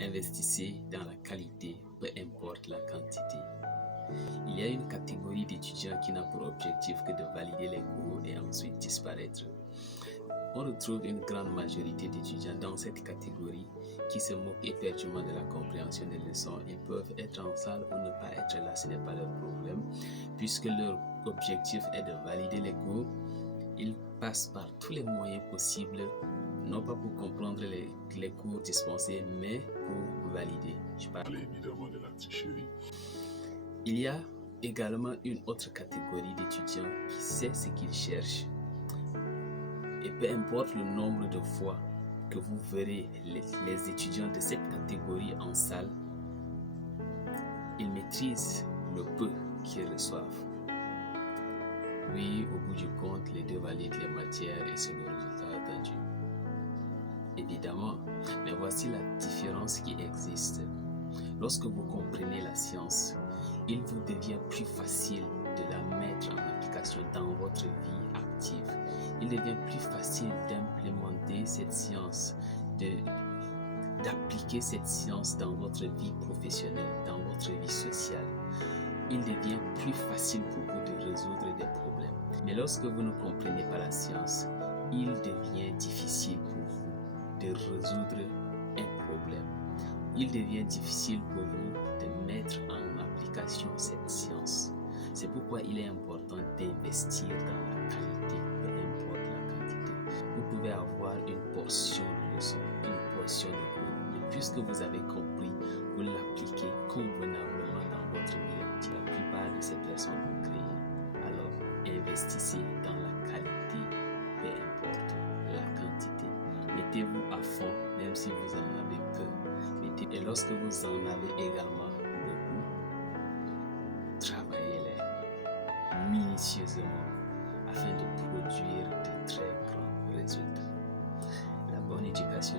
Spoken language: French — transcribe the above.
investissez dans la qualité, peu importe la quantité. Il y a une catégorie d'étudiants qui n'a pour objectif que de valider les cours et ensuite disparaître. On retrouve une grande majorité d'étudiants dans cette catégorie qui se moquent éperdument de la compréhension des leçons. Ils peuvent être en salle ou ne pas être là, ce n'est pas leur problème. Puisque leur objectif est de valider les cours, ils passent par tous les moyens possibles, non pas pour comprendre les cours dispensés, mais pour valider. Je parle évidemment de la tricherie. Il y a également une autre catégorie d'étudiants qui sait ce qu'ils cherchent. Et peu importe le nombre de fois que vous verrez les étudiants de cette catégorie en salle, ils maîtrisent le peu qu'ils reçoivent. Oui, au bout du compte, les deux valident les matières et c'est le résultat attendu. Évidemment, mais voici la différence qui existe. Lorsque vous comprenez la science, il vous devient plus facile de la mettre en application dans votre vie active. Il devient plus facile d'implémenter cette science, d'appliquer cette science dans votre vie professionnelle, dans votre vie sociale. Il devient plus facile pour vous de résoudre des problèmes. Mais lorsque vous ne comprenez pas la science, il devient difficile pour vous de résoudre un problème. Il devient difficile pour vous de mettre en application cette science. C'est pourquoi il est important d'investir dans la qualité, peu importe la quantité. Vous pouvez avoir une portion de leçon, une portion de cours, mais puisque vous avez compris, vous l'appliquez convenablement dans votre vie. La plupart de ces personnes ont créé. Alors, investissez dans la qualité, peu importe la quantité. Mettez-vous à fond, même si vous en avez peu. Et lorsque vous en avez également beaucoup, travaillez-les minutieusement afin de produire de très grands résultats. La bonne éducation